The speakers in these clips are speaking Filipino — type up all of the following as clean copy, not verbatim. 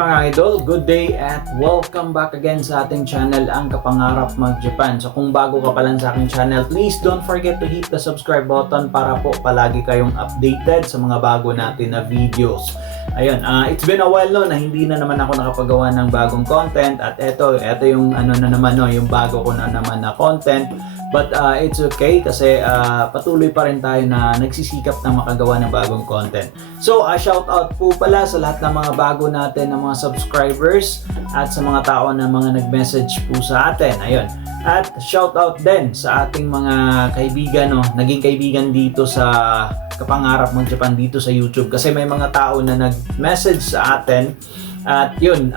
mga idol, good day at welcome back again sa ating channel, Ang Kapangarap Mag-Japan. So kung bago ka pa lang sa aking channel, please don't forget to hit the subscribe button para po palagi kayong updated sa mga bago natin na videos. Ayun, it's been a while no na hindi na naman ako nakapagawa ng bagong content at eto yung yung bago ko na naman na content. But it's okay kasi patuloy pa rin tayo na nagsisikap na makagawa ng bagong content. So shout out po pala sa lahat ng mga bago natin ng mga subscribers at sa mga tao na mga nag-message po sa atin. Ayun. At shout out din sa ating mga kaibigan, naging kaibigan dito sa Kapangarap Mag-Japan dito sa YouTube kasi may mga tao na nag-message sa atin. At yun,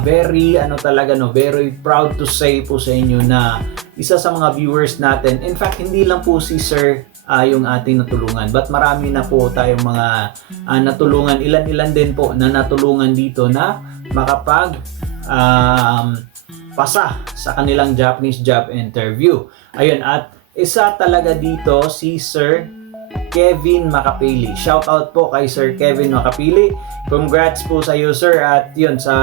very proud to say po sa inyo na isa sa mga viewers natin, in fact hindi lang po si Sir yung ating natulungan, but marami na po tayong mga natulungan, ilan-ilan din po na natulungan dito na makapag pasa sa kanilang Japanese job interview. Ayun, at isa talaga dito si Sir Kevin Makapili. Shout out po kay Sir Kevin Makapili. Congrats po sa iyo, sir, at yun sa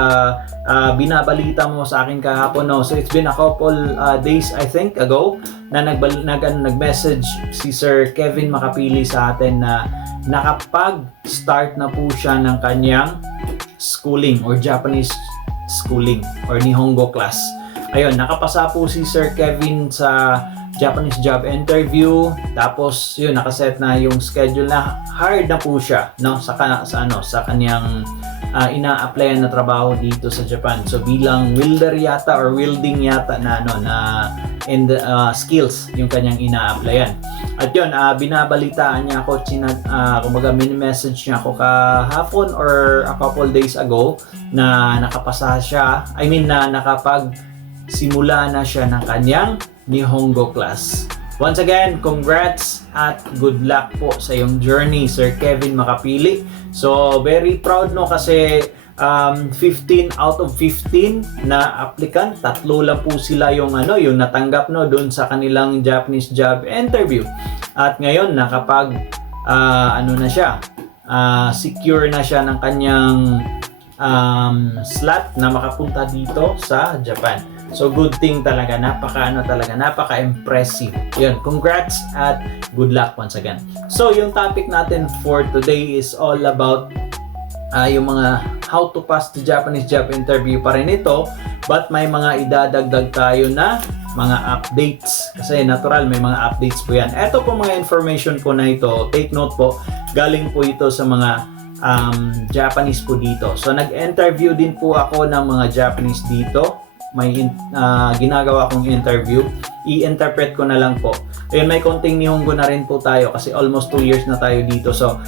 binabalita mo sa akin kahapon, So it's been a couple days I think ago na nag-message si Sir Kevin Makapili sa atin na nakapag-start na po siya ng kanyang schooling or Japanese schooling or Nihongo class. Ayun, nakapasa po si Sir Kevin sa Japanese job interview, tapos yun, nakaset na yung schedule na hard na po siya sa kanyang ina-applyan na trabaho dito sa Japan. So bilang welder yata or welding yata na in the skills yung kanyang ina-applyan. At yun, binabalitaan niya ako, kumbaga mini-message niya ako kahapon or a couple days ago na nakapasa siya, na nakapag-simula na siya ng kanyang Nihongo class. Once again, congrats at good luck po sa iyong journey, Sir Kevin Makapili. So, very proud kasi 15 out of 15 na applicant, tatlo lang po sila yung natanggap doon sa kanilang Japanese job interview. At ngayon nakapag secure na siya ng kanyang slot na makapunta dito sa Japan. So good thing talaga, napaka-impressive. Yun, congrats at good luck once again. So yung topic natin for today is all about yung mga how to pass the Japanese job interview pa rin ito, but may mga idadagdag tayo na mga updates kasi natural may mga updates po yan. Ito po mga information po na ito, take note po, galing po ito sa mga Japanese po dito. So nag-interview din po ako ng mga Japanese dito. May ginagawa kong interview, i-interpret ko na lang po. Ayun, may konting Nihongo na rin po tayo kasi almost 2 years na tayo dito. So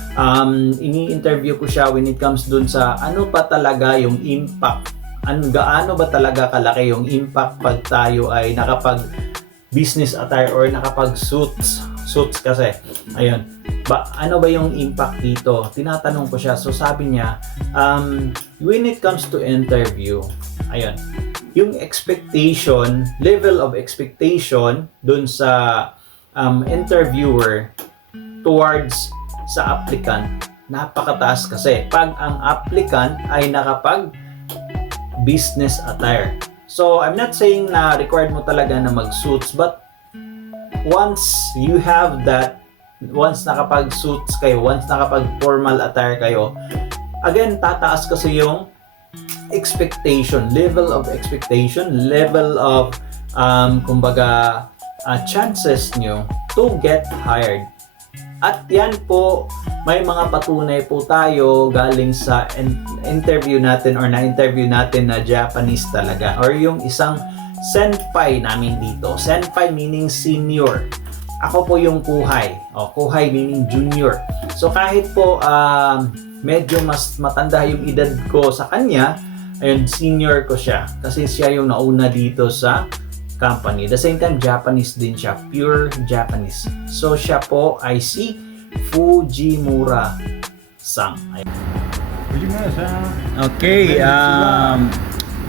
ini-interview ko siya when it comes dun sa ano pa talaga yung impact, gaano ba talaga kalaki yung impact pag tayo ay nakapag business attire or nakapag suits kasi. Ayun, ano ba yung impact dito? Tinatanong ko siya. So sabi niya, when it comes to interview, ayun, yung expectation, level of expectation dun sa interviewer towards sa applicant, napakataas kasi pag ang applicant ay nakapag business attire. So I'm not saying na required mo talaga na mag-suits, but once you have that, once nakapag-suits kayo, once nakapag-formal attire kayo, again, tataas kasi yung expectation, level of chances nyo to get hired. At yan po, may mga patunay po tayo galing sa interview natin or na-interview natin na Japanese talaga, or yung isang senpai namin dito. Senpai meaning senior. Ako po yung kuhay. Kuhay meaning junior. So kahit po medyo mas matanda yung edad ko sa kanya, ayun, senior ko siya kasi siya yung nauna dito sa company. The same time, Japanese din siya, pure Japanese. So siya po ay si Fujimura-san. Okay,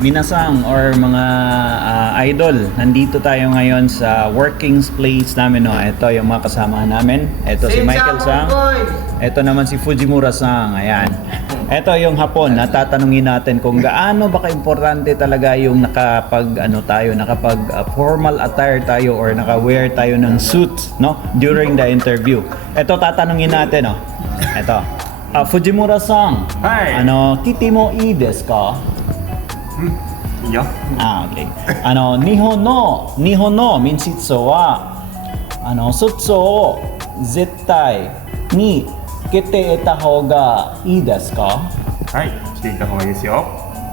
minasang or mga idol, nandito tayo ngayon sa working place namin, no. Ito yung mga kasama namin. Ito si Michael Sang. Ito naman si Fujimura Sang. Ayan. Ito yung hapon. Natatanungin natin kung gaano ba ka-importante talaga yung nakapag formal attire tayo or naka-wear tayo ng suit, no, during the interview. Ito tatanungin natin, no. Ito. Fujimura Sang. Hi. Kiti mo ii desu ka? いいよ。 Okay. 日本の民質層はスーツを絶対に着ていた方がいいですか？はい、着ていた方がいいですよ。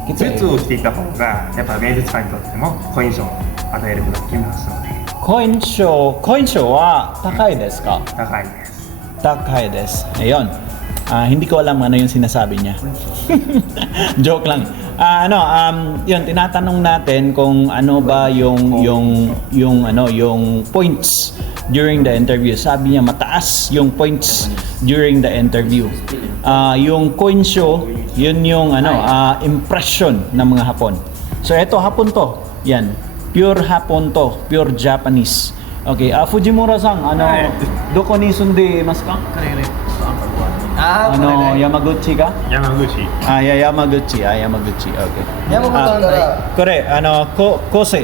着てスーツを着ていた方がやっぱ面接官にとっても好印象を与えることができますので。好印象は高いですか？高いです。高いです。Ayun. Hindi ko alam ano yung sinasabi niya. Joke lang. Yun, tinatanong natin kung ano ba yung points during the interview. Sabi niya mataas yung points during the interview. Yung koinsho, yun yung impression ng mga Hapon. So ito Hapon to. Yan. Pure Hapon to, pure Japanese. Okay, Fujimura-san, doko ni sunde masu ka? Yamaguchi ka? 山口。Yamaguchi. Okay. 山本さんからこれ構成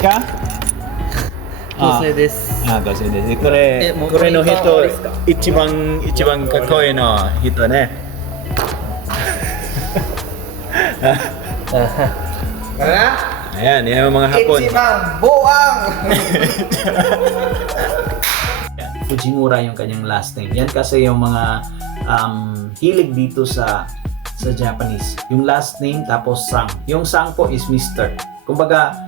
か？構成です。構成です。これの人一番かっこいいの人ね。Ayan, yung mga Hapon. Ichimang buang! Fujimura yung kanyang last name. Yan kasi yung mga hilig dito sa Japanese. Yung last name tapos Sang. Yung Sang po is Mr. Kumbaga,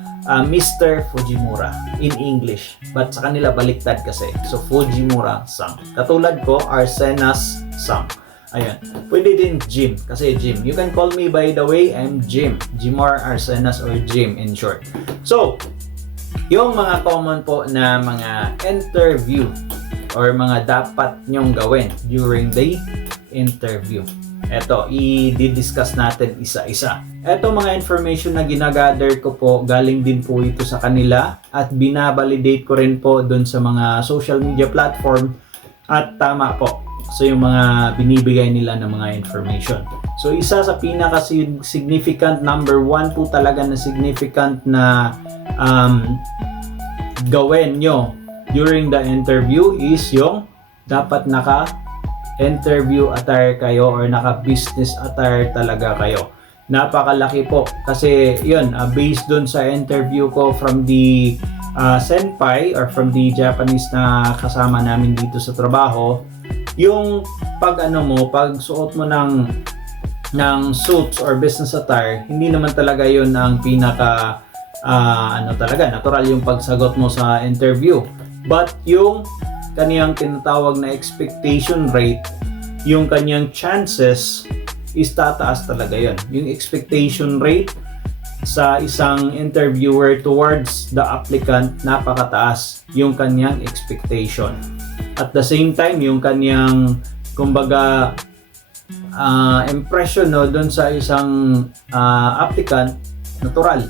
Mr. Fujimura in English. But sa kanila baliktad kasi. So, Fujimura Sang. Katulad ko, Arsenas Sang. Ayan. Pwede din Jim. Kasi Jim. You can call me by the way, I'm Jim. Jimar Arsenas or Jim in short. So, yung mga common po na mga interview or mga dapat nyong gawin during the interview. Eto, i-discuss natin isa-isa. Eto mga information na ginagather ko po, galing din po ito sa kanila at binabalidate ko rin po doon sa mga social media platform at tama po. So yung mga binibigay nila ng mga information. So isa sa pinaka-significant, number 1 po talaga na significant na gawin nyo during the interview is yung dapat naka-interview attire kayo or naka-business attire talaga kayo. Napakalaki po kasi yun, based dun sa interview ko from the senpai or from the Japanese na kasama namin dito sa trabaho, yung pag suot mo ng suits or business attire, hindi naman talaga yun ang pinaka talaga natural yung pagsagot mo sa interview. But yung kaniyang tinatawag na expectation rate, yung kaniyang chances is tataas talaga yun. Yung expectation rate sa isang interviewer towards the applicant, napakataas yung kaniyang expectation. At the same time, yung kaniyang kumbaga impression doon sa isang applicant, natural.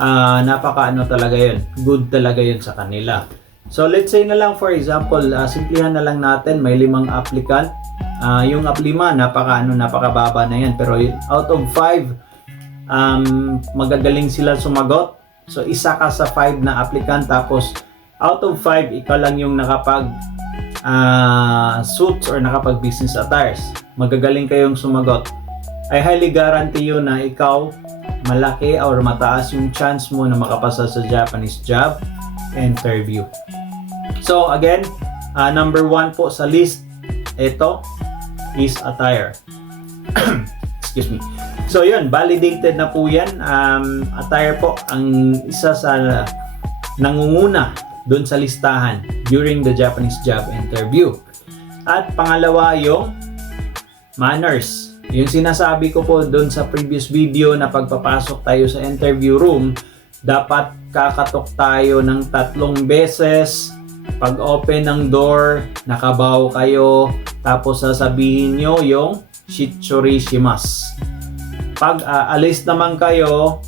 Talaga yun. Good talaga yun sa kanila. So let's say na lang for example, simplihan na lang natin, may 5 applicant. Yung 5, napakababa na yan. Pero out of 5, magagaling sila sumagot. So isa ka sa 5 na applicant, tapos out of 5, ikaw lang yung nakapag suits or nakapag business attires. Magagaling kayong sumagot. I highly guarantee you na ikaw malaki or mataas yung chance mo na makapasa sa Japanese job interview. So again, number 1 po sa list, ito is attire. Excuse me. So yun, validated na po yan. Attire po ang isa sa nangunguna doon sa listahan during the Japanese job interview. At pangalawa yung manners. Yung sinasabi ko po doon sa previous video na pagpapasok tayo sa interview room, dapat kakatok tayo ng 3 beses. Pag open ng door, nakabow kayo, tapos sasabihin nyo yung shichori shimasu. Pag alis naman kayo,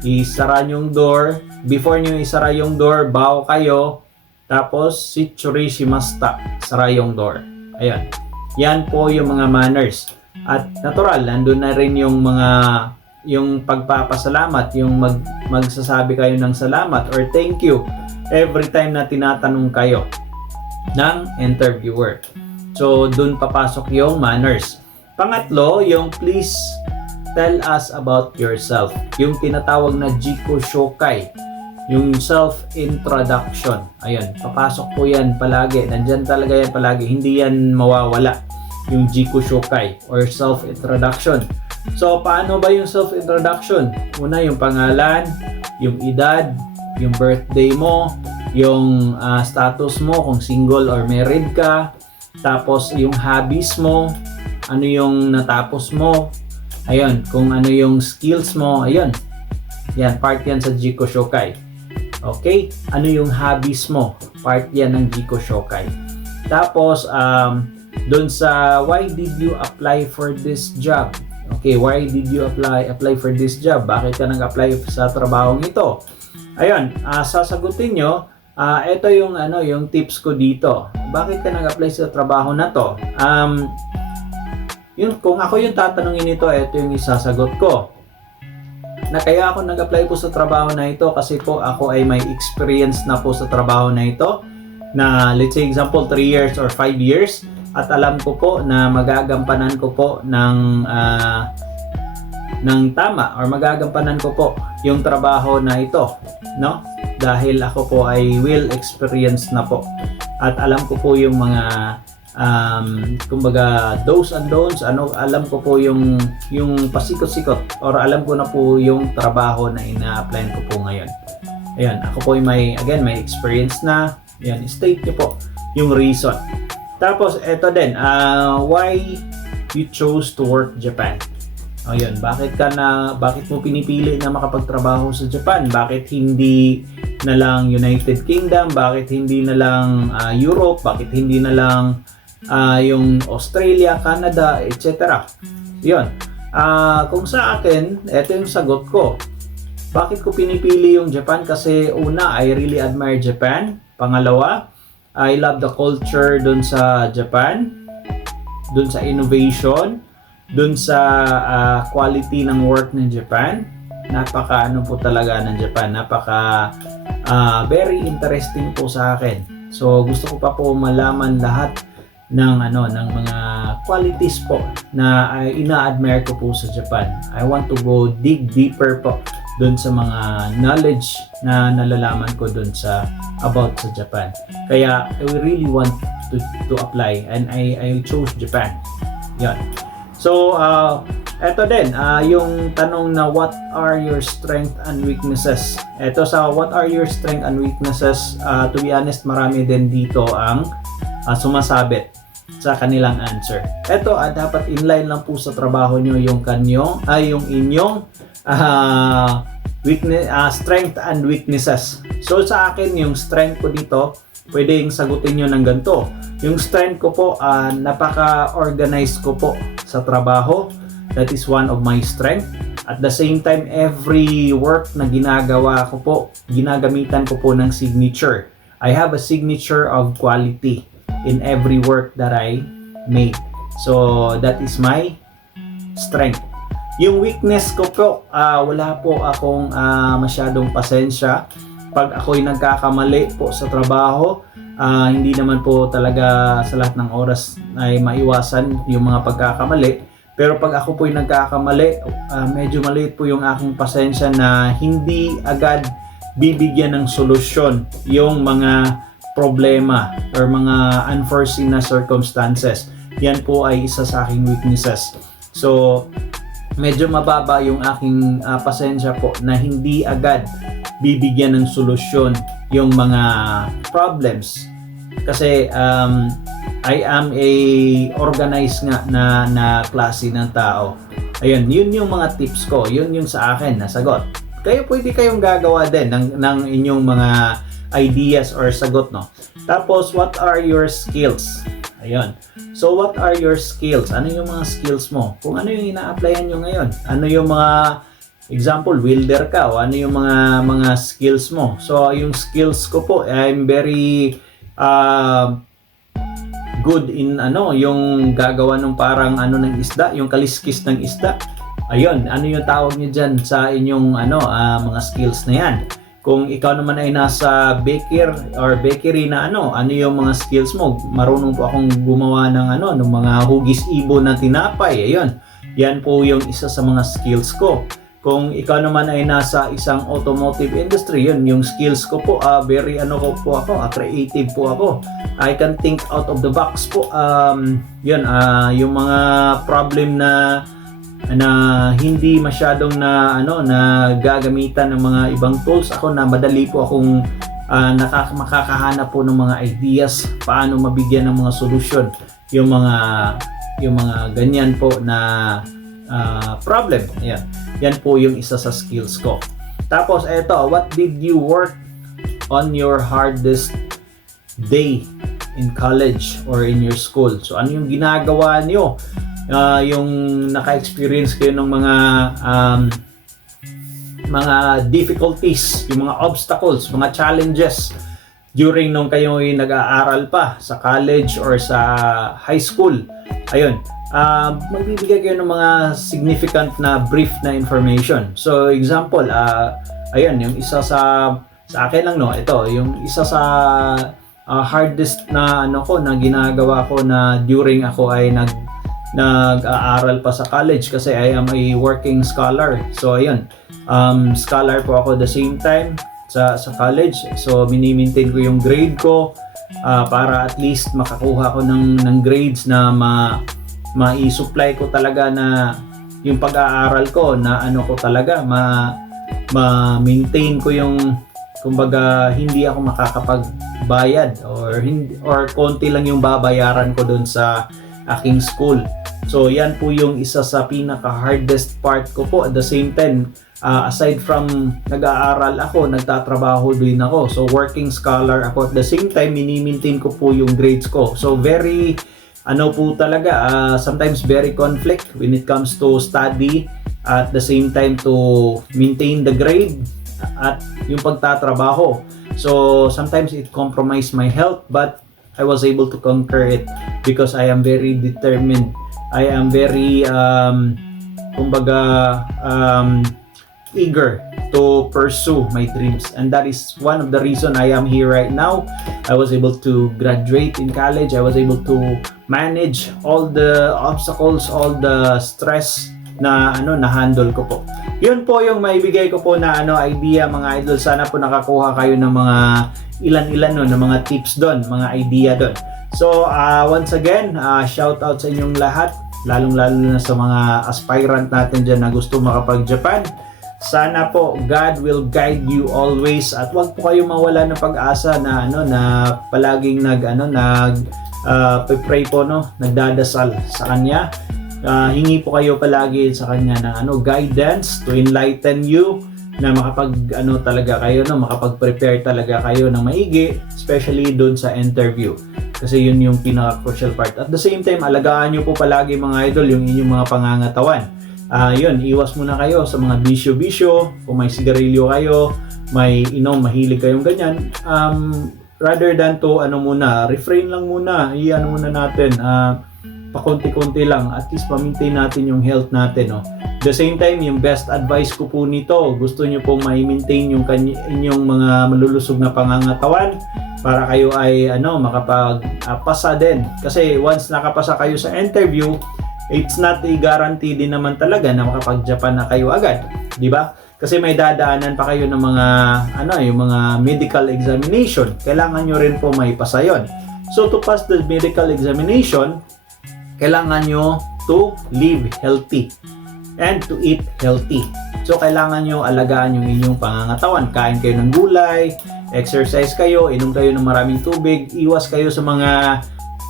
isara yung door. Before nyo isara yung door, bow kayo. Tapos, shichuri shimashita. Sara yung door. Ayan. Yan po yung mga manners. At natural, nandun na rin yung pagpapasalamat, yung magsasabi kayo ng salamat or thank you every time na tinatanong kayo ng interviewer. So, dun papasok yung manners. Pangatlo, yung please tell us about yourself. Yung tinatawag na Jiku Shokai. Yung self-introduction. Ayun, papasok po yan palagi. Nandyan talaga yan palagi. Hindi yan mawawala. Yung Jiku Shokai or self-introduction. So, paano ba yung self-introduction? Una, yung pangalan, yung edad, yung birthday mo, yung status mo, kung single or married ka, tapos yung hobbies mo, ano yung natapos mo, ayun, kung ano yung skills mo, ayun. Yan, part yan sa Jiku Shokai. Okay? Ano yung hobbies mo? Part yan ng Jiku Shokai. Tapos, doon sa why did you apply for this job? Okay, why did you apply for this job? Bakit ka nag-apply sa trabahong ito? Ayun, sasagutin nyo, ito yung yung tips ko dito. Bakit ka nag-apply sa trabaho na to? Kung ako yung tatanungin nito, ito yung isasagot ko. Na kaya ako nag-apply po sa trabaho na ito kasi po ako ay may experience na po sa trabaho na ito. Na let's say example 3 years or 5 years. At alam ko po na magagampanan ko po ng tama or magagampanan ko po yung trabaho na ito, no? Dahil ako po ay well experienced na po. At alam ko po yung mga kumbaga do's and don'ts, alam ko po yung pasikot-sikot or alam ko na po yung trabaho na ina-applyan ko po ngayon. Ayun, ako po ay may experience na. Ayun, state niyo po yung reason. Tapos, eto din, why you chose to work Japan? Ayun, bakit mo pinipili na makapagtrabaho sa Japan? Bakit hindi na lang United Kingdom? Bakit hindi na lang Europe? Bakit hindi na lang yung Australia, Canada, etc. Yun. Kung sa akin, eto yung sagot ko. Bakit ko pinipili yung Japan? Kasi una, I really admire Japan. Pangalawa, I love the culture dun sa Japan, dun sa innovation, dun sa quality ng work ng Japan. Napaka po talaga ng Japan, very interesting po sa akin. So gusto ko pa po malaman lahat ng mga qualities po na ina-admire ko po sa Japan. I want to go dig deeper po dun sa mga knowledge na nalalaman ko dun about sa Japan. Kaya I really want to apply and I chose Japan. Yan. So, eto din, yung tanong na what are your strengths and weaknesses? Eto sa what are your strengths and weaknesses, to be honest, marami din dito ang sumasabit sa kanilang answer. Eto, dapat inline lang po sa trabaho nyo yung inyong strength and weaknesses. So sa akin, yung strength ko dito, pwedeng sagutin nyo ng ganito. Yung strength ko po, napaka-organized ko po sa trabaho. That is one of my strength. At the same time, every work na ginagawa ko po, ginagamitan ko po ng signature. I have a signature of quality in every work that I made. So that is my strength. Yung weakness ko po, wala po akong masyadong pasensya. Pag ako'y nagkakamali po sa trabaho, hindi naman po talaga sa lahat ng oras ay maiwasan yung mga pagkakamali. Pero pag ako po'y nagkakamali, medyo maliit po yung aking pasensya na hindi agad bibigyan ng solusyon yung mga problema or mga unforeseen na circumstances. Yan po ay isa sa aking weaknesses. So, medyo mababa yung aking pasensya po na hindi agad bibigyan ng solusyon yung mga problems. Kasi I am a organized nga na klase ng tao. Ayun, yun yung mga tips ko. Yun yung sa akin na sagot. Kayo pwede kayong gagawa din ng inyong mga ideas or sagot, no? Tapos, what are your skills? Ayun. So, what are your skills? Ano yung mga skills mo? Kung ano yung ina-applyan nyo ngayon? Ano yung mga, example, welder ka, o ano yung mga skills mo? So, yung skills ko po, I'm very good in yung gagawa ng parang ng isda, yung kaliskis ng isda. Ayun, ano yung tawag niyo dyan sa inyong mga skills na yan? Kung ikaw naman ay nasa bakery na ano yung mga skills mo? Marunong po akong gumawa ng ng mga hugis ibo na tinapay. Ayun. Yan po yung isa sa mga skills ko. Kung ikaw naman ay nasa isang automotive industry, yun yung skills ko po, very creative po ako. I can think out of the box po. Yung mga problem na hindi masyadong na gagamitan ng mga ibang tools, ako na madali po akong makakahanap po ng mga ideas paano mabigyan ng mga solusyon yung mga ganyan po na problem. Ayan. Yan po yung isa sa skills ko. Tapos eto, what did you work on your hardest day in college or in your school? So ano yung ginagawa niyo? Yung naka-experience kayo ng mga difficulties, yung mga obstacles, mga challenges during nung kayo ay nag-aaral pa sa college or sa high school. Ayun. Magbibigay kayo ng mga significant na brief na information. So example, ayun, yung isa sa akin lang ito, yung isa sa hardest na na ginagawa ko na during ako ay nag-aaral pa sa college, kasi I am a working scholar. So ayun, scholar po ako the same time sa college. So mini-maintain ko yung grade ko para at least makakuha ko ng grades na ma-i-supply ko talaga na yung pag-aaral ko na ko talaga ma-maintain ko yung, kumbaga, hindi ako makakapagbayad or konti lang yung babayaran ko doon sa aking school. So yan po yung isa sa pinaka-hardest part ko po. At the same time, aside from nag-aaral ako, nagtatrabaho din ako. So working scholar ako. At the same time, mini-maintain ko po yung grades ko. So very po talaga, sometimes very conflict when it comes to study, at the same time to maintain the grade at yung pagtatrabaho. So sometimes it compromised my health, but I was able to conquer it because I am very determined. I am very eager to pursue my dreams, and that is one of the reason I am here right now. I was able to graduate in college. I was able to manage all the obstacles, all the stress na na-handle ko po. Yun po yung maibigay ko po na idea, mga idol. Sana po nakakuha kayo ng mga ilan-ilan ng mga tips doon, mga idea doon. So once again, shout out sa inyong lahat, lalong-lalo na sa mga aspirant natin dyan na gusto makapag-Japan. Sana po God will guide you always, at wag po kayo mawala ng pag-asa na na palaging pray po, nagdadasal sa kanya. Hingi po kayo palagi sa kanya ng guidance to enlighten you, na makapag-prepare talaga kayo ng maigi, especially doon sa interview. Kasi yun yung pinaka-crucial part. At the same time, alagaan nyo po palagi, mga idol, yung inyong mga pangangatawan. Yun, iwas muna kayo sa mga bisyo-bisyo. Kung may sigarilyo kayo, may mahilig kayong ganyan, rather than to refrain lang muna, muna natin, pakunti-kunti lang, at least ma-maintain natin yung health natin, At the same time, yung best advice ko po nito, gusto nyo pong ma-maintain yung inyong mga malulusog na pangangatawan para kayo ay makapagpasa din. Kasi once nakapasa kayo sa interview, it's not a guarantee din naman talaga na makapag-Japan na kayo agad, di ba? Kasi may dadaanan pa kayo ng mga yung mga medical examination. Kailangan nyo rin po maipasa yon. So to pass the medical examination, kailangan nyo to live healthy and to eat healthy. So kailangan nyo alagaan yung inyong pangangatawan. Kain kayo ng gulay, exercise kayo, inom kayo ng maraming tubig, iwas kayo sa mga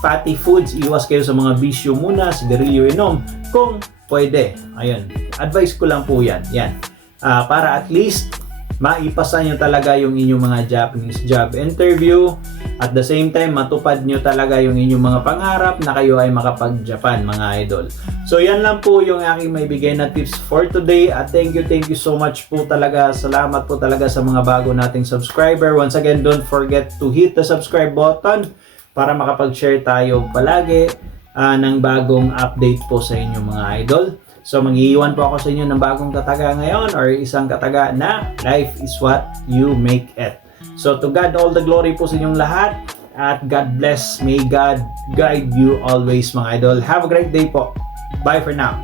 fatty foods, iwas kayo sa mga bisyo muna, sigarilyo, inom, kung pwede. Ayun, advice ko lang po yan. Para at least maipasa nyo talaga yung inyong mga Japanese job interview. At the same time, matupad nyo talaga yung inyong mga pangarap na kayo ay makapag-Japan, mga idol. So yan lang po yung aking may bigay na tips for today. At thank you so much po talaga. Salamat po talaga sa mga bago nating subscriber. Once again, don't forget to hit the subscribe button para makapag-share tayo palagi ng bagong update po sa inyong mga idol. So mag-iiwan po ako sa inyo ng bagong kataga ngayon or isang kataga na life is what you make it. So to God all the glory po sa inyong lahat at God bless. May God guide you always, mga idol. Have a great day po. Bye for now.